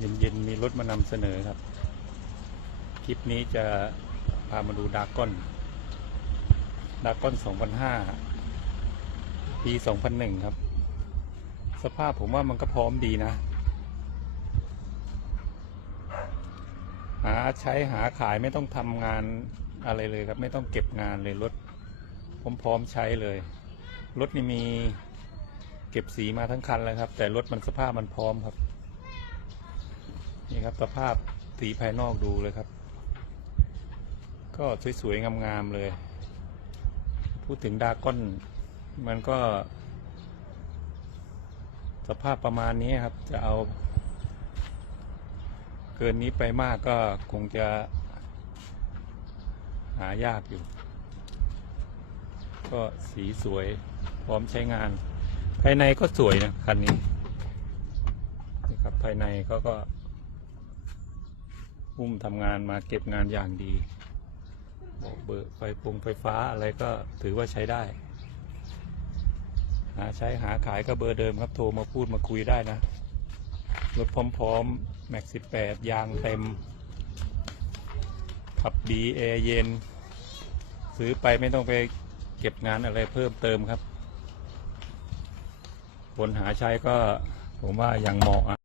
เย็นๆ มีรถมานำเสนอครับ คลิปนี้จะพามาดูดากอนดากอน 2005 ปี 2001 ครับ สภาพผมว่ามันก็พร้อมดีนะ หาใช้หาขายไม่ต้องทำงานอะไรเลยครับ ไม่ต้องเก็บงานเลยรถผมพร้อมใช้เลย รถนี่มีเก็บสีมาทั้งคันแล้วครับ แต่รถมันสภาพมันพร้อมครับ นี่ครับสภาพสีภายนอกดูเลยครับ ก็สวยๆ งามๆเลย พูดถึงดาก้อน มันก็ สภาพประมาณนี้ครับ จะเอา เกินนี้ไปมากก็คงจะหายากอยู่ ก็สีสวยพร้อมใช้งาน ภายในก็สวยนะคันนี้นี่ครับภายในก็ก็ อุ้มทำงานมาเก็บงานอย่างดีบอกเบอร์ไฟปงไฟฟ้าอะไรก็ถือว่าใช้ได้ หาใช้หาขายก็เบอร์เดิมครับโทรมาพูดมาคุยได้นะ รถพร้อมๆ แม็กซิแปดยางเต็ม ขับดีแอร์เย็น ซื้อไปไม่ต้องไปเก็บงานอะไรเพิ่มเติมครับ คนหาใช้ก็ผมว่ายังเหมาะอะ